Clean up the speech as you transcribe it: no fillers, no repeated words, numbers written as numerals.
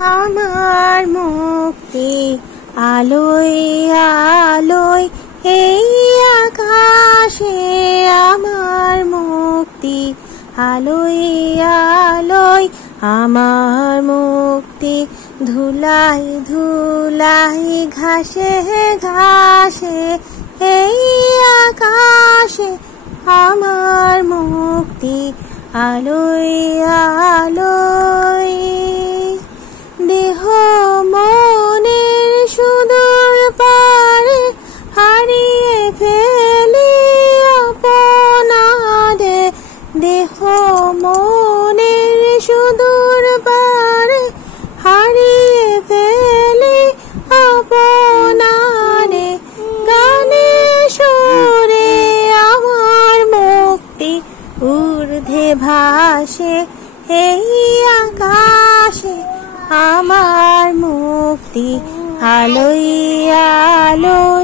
আমার মুক্তি আলোয় আলোয় এই আকাশে, আমার মুক্তি আলোয় আলোয়, আমার মুক্তি ধুলায় ধুলায় ঘাসে ঘাসে এই আকাশে, আমার মুক্তি আলোয় আলোয়। দেহ মনের সুদূর পারে হারিয়ে ফেলি আপনারে, দেহ মনের সুদূর পারে হারিয়ে ফেলি আপনারে, গানে সুরে আমার মুক্তি ঊর্ধ্বে ভাসে এই আকাশে, আমার মুক্তি আলোয় আলোয়।